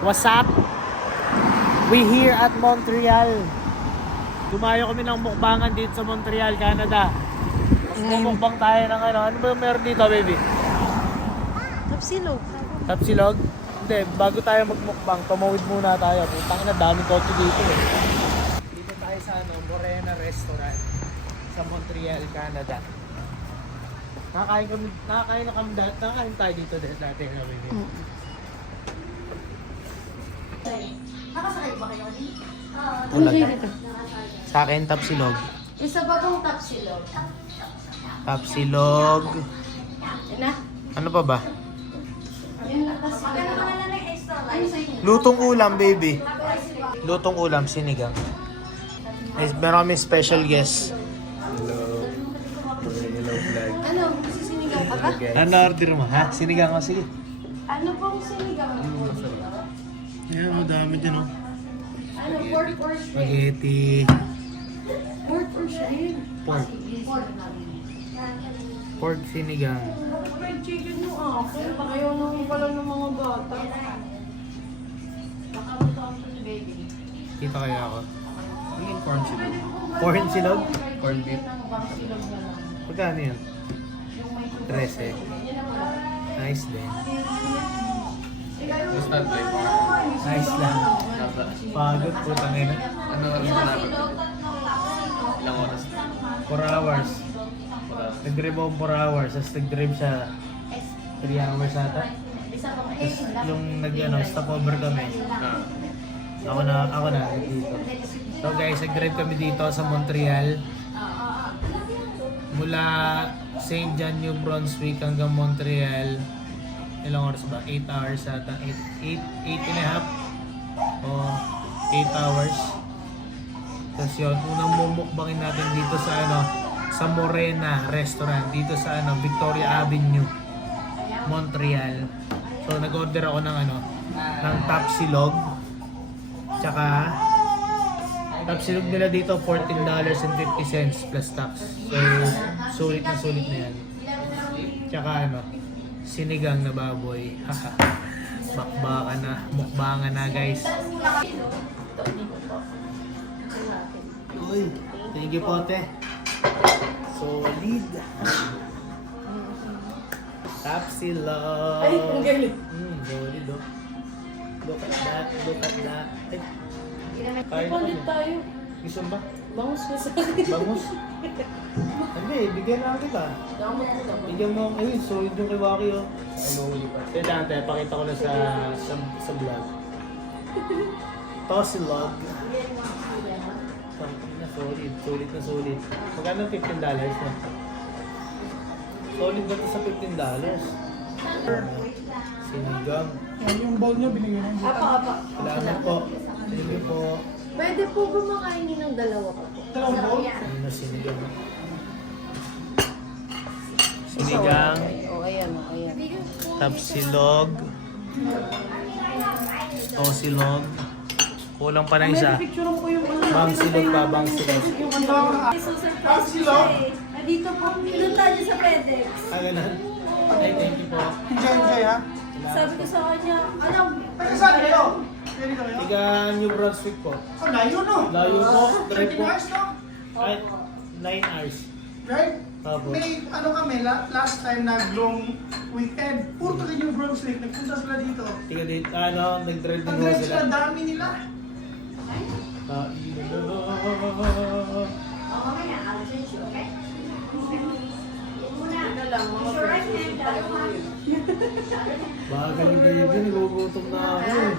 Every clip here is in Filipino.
What's up? We here at Montreal. Dumayo kami ng mukbangan dito sa Montreal, Canada. Mukbang tayo ng ano. Ano ba meron dito, baby? Tapsilog. Tapsilog? Hindi, bago tayo magmukbang, tumawid muna tayo. Putang na, daming kotse dito eh. Dito tayo sa Morena Restaurant sa Montreal, Canada. Nakakain tayo dito dati na, baby. Nakasakay ba kayo dito? Ulag. Sa akin, tapsilog. Isa ba bang tapsilog? Tapsilog. Yan na? Ano pa ba? Yan na tapsilog. Magkano ka na ng extra life? Lutong ulam, baby. Lutong ulam, sinigang. Meron kami special guest. Ano? Sisinigang pa ka? Ano order mo, ha? Sinigang mo, sige. Ano pong sinigang? Ayan, madami dyan, oh. Ano? Pork or shrimp? Spaghetti. Pork or shrimp? Pork. Pork sinigang. Fried chicken yung ako. Ayaw naman pala ng mga bata. Kita kaya ako. Yung corn silog. Corn silog? Corn beef. Pagkano yun? 13. Nice din. Basta like. Nice lang. Pagod po, tangina. Ano ang malapit? Ilang oras na? 4 hours. Nag-drive ako 4 hours. Tapos nag-drive siya 3 hours ata. Tapos yung stopover kami. Ah. Ako na dito. So guys, nag-drive kami dito sa Montreal. Mula St. John, New Brunswick hanggang Montreal. Ilang oras ba? 8 hours ata. 8 and a half. O 8 hours. Tapos yun, unang mumukbangin natin dito sa sa Morena Restaurant. Dito sa Victoria Avenue, Montreal. So nag-order ako ng ng tapsilog. Tsaka tapsilog nila dito $14.50 plus tax. So sulit na yan. Tsaka sinigang na baboy. Mukbangan na guys. Uy, thank you po, te. Solid. Tapsilog. Ay, ang galing. Solid, oh. Look at that. Ay, Palit tayo. gusto mo ba? Bangus na sa akin. Bangus? Hindi, bigyan na kita. Damot mo naman. Bigyan mo, ayun, solid yung kay Waki, oh. Kaya dante, pakita ko na sa vlog. Tapsilog. Solid. Magkano $15 na? Solid ba ito sa $15? Sinigang. Yung bowl niya binigyan ng Apa. Salamat po. Thank you po. Pwede po ba makainin ng dalawa pa po? dalawang bowl. Ano na sinigang? Sinigang. O, ayan. Tapsilog. Silog. Kulang pa na isa. Picture ko yung Bangsilog pa, bangsilog. Yung ano, tapsilog. Dito po, pinunta niyo sa FedEx. Ay, ganun. Ay, thank you po. Enjoy ha. Sabi ko sa kanya, Taga saan kayo? Pwede kayo? Tiga New Brunswick po. Oh, layo no? Layo po, drive 13 po. hours no? Ay, 9 hours. Right? Opo. May kami, last time nag-long weekend. Puro taga New Brunswick, nagpunta sila dito. Tiga dito, nag-drive din Ang po drive sila. sila, dami nila. Bagal ni baby, nagugutom na ako eh.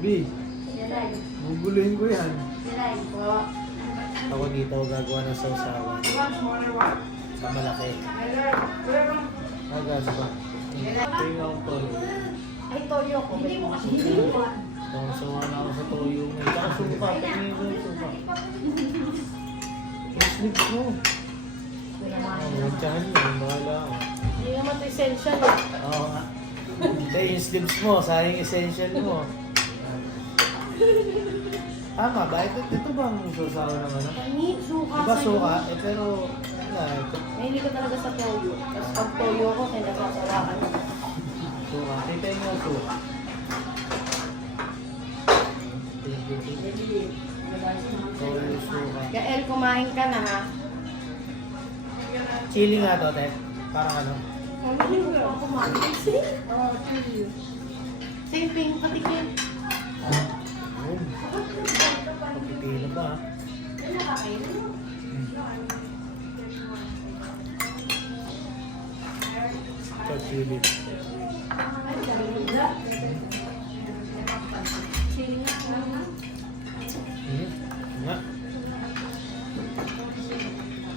Baby, guguluhin ko yan. Ako dito gagawa ng sausawan. Sa malaki. Gano ba? Tingnan ang toyo. ay toyo ko. Hindi mo kasi. Sawa na ako sa toyo mo. Tsaka suka. Tingnan ko yung suka. Sleep ko. Tsaka yun, bahala ako. Hindi naman ito essential eh. Oo nga. Hindi, yung slips mo, sayang essential mo. Tama ba? Ito bang susawa ng ano? Ani, suka Diba sa'yo. suka? Pero, Mahilig ka talaga sa toyo. Tapos pag toyo ko, kinasasawaan. Suka. Kita yung suka. Toyo suka. Kael, kumain ka na ha. Chili nga to, te. Parang ano? Hindi ko pa kumain. Oo, chili. Same thing, patikin. Ayun. Papipilo ba? Ito, chili. Nga.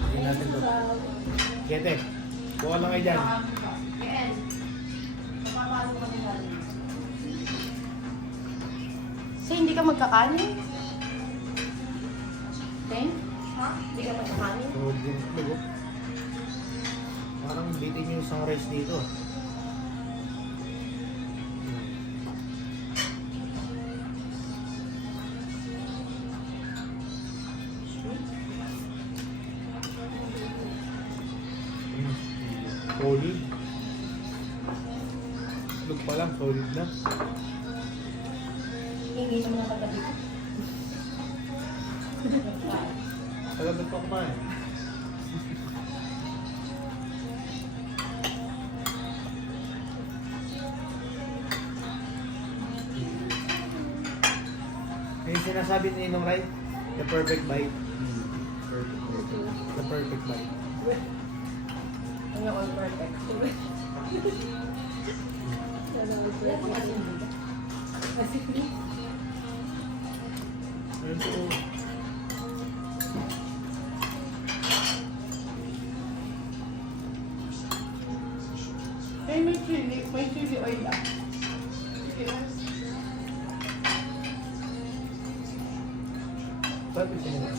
Hindi natin to. Kete, buka lang kayo dyan. So, hindi ka magkakanin? Ten? Ha? Hindi ka magkakanin? So, yung tulo. Parang bitin yung isang rice dito. Solid. Look pa lang, solid na. Hindi naman ang kagabi ko. Alam pa kumain. Yung sinasabi ni Ninong Rai, the perfect bite. The perfect bite. Ano all perfect? Ayun po. May chili oil ah. Sabi siya nila.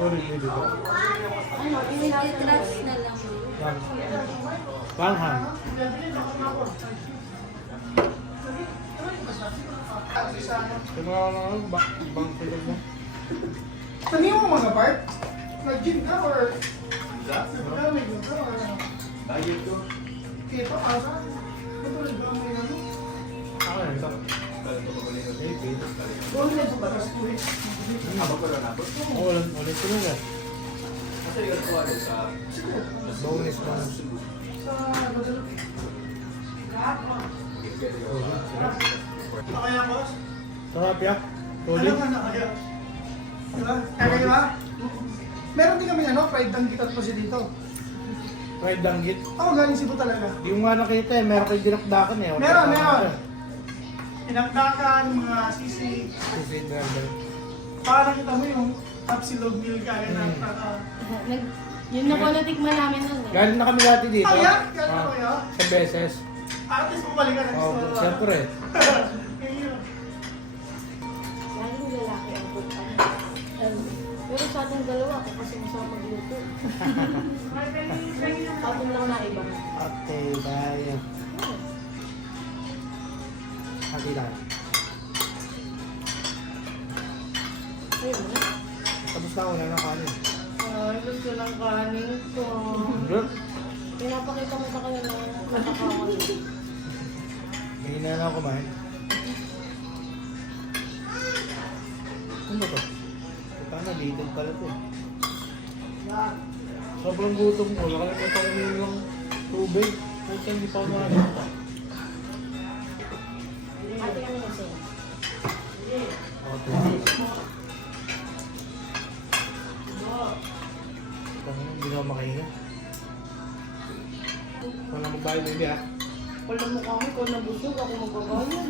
Sorry, hindi ba? Ano, Trash na lang. Langhang. Ito mga ano, bang tulog mo? Tanong mo mga part? Nag-gym ka or? May gym ka or? Diet ko. Keto, asa? Matulad ba may ano? Ako na ito. Kalito ko ulit. Doon na sa batas ko eh. Habang ko lang ako. Ulit tulog eh. Kasi yung ko rin sa... Bonus pa. Sa Guadalupe. Nakaya boss? Sarap ya? Ano Solid? nga nakaya? Diba? Kaya di ba? Meron din kami ano, fried danggit at pasi dito. Fried danggit. Ako galing Cebu talaga. Yung nga nakita eh, meron kayo dinakdakan eh. Meron. Pinagdakan, mga sisig. Susid driver. Para nakita mo yung tapsilog meal kaya na. Yun na po natikman namin nun eh. Galing na kami dati dito. Ah, yan? Galing na kayo? Sa beses. At least bumalik ka na. Oh, siyempre. Laging lalaki ang punta. Pero sa ating dalawa, ako kasi masama magluto. Tapon lang na iba. Okay, bye. Hati tayo. Ayun na. Tapos na ako na ng kanin. Ay, gusto ng kanin ko. Good. Pinapakita mo sa kanila nakakawan. Hindi na lang kumain. Ano ba to? Ito na, litid pala to. Sobrang gutom ko. Nakalimutan ko yung tubig. Kasi hindi pa ako nakalimutan. Ate kami kasi. Okay. Hindi na ako makahinga. Wala magbayad baby ah. Wala mo kami, kung nabusog ako magbabayan.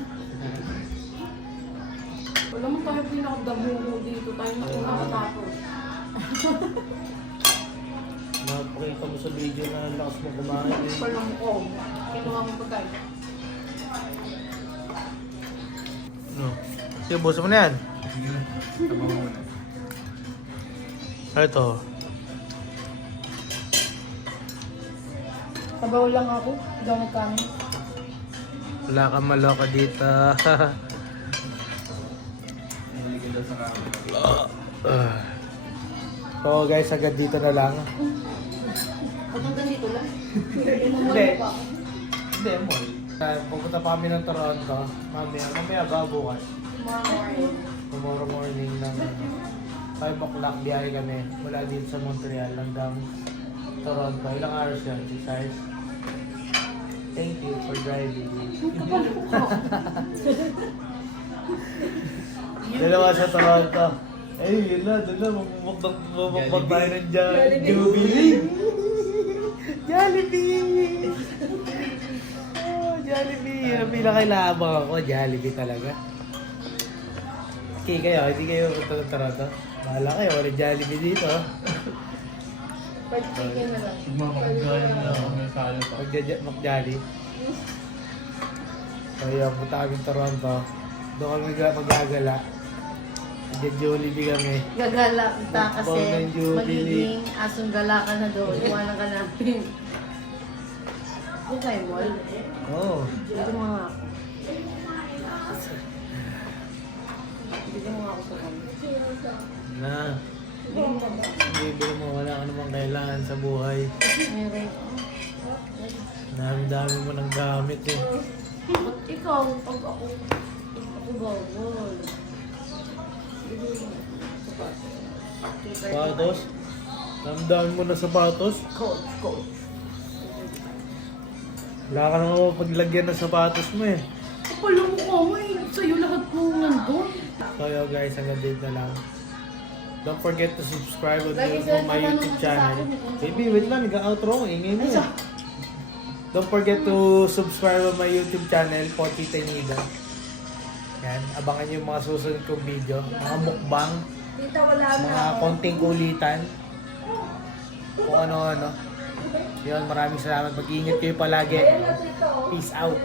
Wala mo tayo pinakadamuho dito. Tayo na nakatapos. Napakita mo sa video na lakas mo kumain eh. Wala mo ko. Kinuha mo pagkain. No. Sige, buso mo na yan. Tama mo muna. Ito. Sabaw lang ako. Ikaw nagkanin. Wala kang maloka dito. Naligid daw sa kama. So guys, agad dito na lang. At hanggang dito lang. Hindi. Mamaya pa ako. Hindi, mall. Pupunta pa kami ng Toronto. Mamaya ba bukas? Tomorrow morning ng 5 o'clock biyahe kami. Mula dito sa Montreal hanggang Toronto. Ilang hours yan? 6 hours? Thank you for driving. Dalawa sa Toronto. Eh, yun na. Doon na. Magmumukbang tayo ng Jubilee. Jollibee! Oh, Jollibee. Yun ang pinakailangan ako. Jollibee talaga. Okay kayo, hindi kayo punta ng Toronto. Bahala kayo, wala Jollibee dito. Fried chicken na lang. Mag-Jolly. So yun, punta kami ng Toronto. Doon kami magagala. Jollibee kami. Gagala kita kasi Ball ng Jubilee. magiging asong gala ka na doon. Iwanan ka namin. Doon tayo mall. Oo. Dito mga... Dito mga ako sa kami. Na. Hindi mo, wala ka namang kailangan sa buhay. Meron. Dami mo ng gamit eh. Ba't ikaw, pag ako bawal. Sapatos? Damdamin mo na sapatos? Coat. Wala ka namang paglagyan ng sapatos mo eh. Kapala mo ka mo eh. Sa'yo lahat mo nandun. So yo guys, hanggang dito na lang. Don't forget to subscribe on Lagi sila my tatanong YouTube kasi sa channel. akin eh. Baby, wait lang, nag-outro ko. Ingay mo eh. Don't forget to subscribe on my YouTube channel, Pochi Tenida. Yan, abangan nyo yung mga susunod kong video. Mga mukbang, Tita, wala na mga ako. konting kulitan. Kung ano-ano. Yun, maraming salamat. Mag-iingat kayo palagi. Peace out.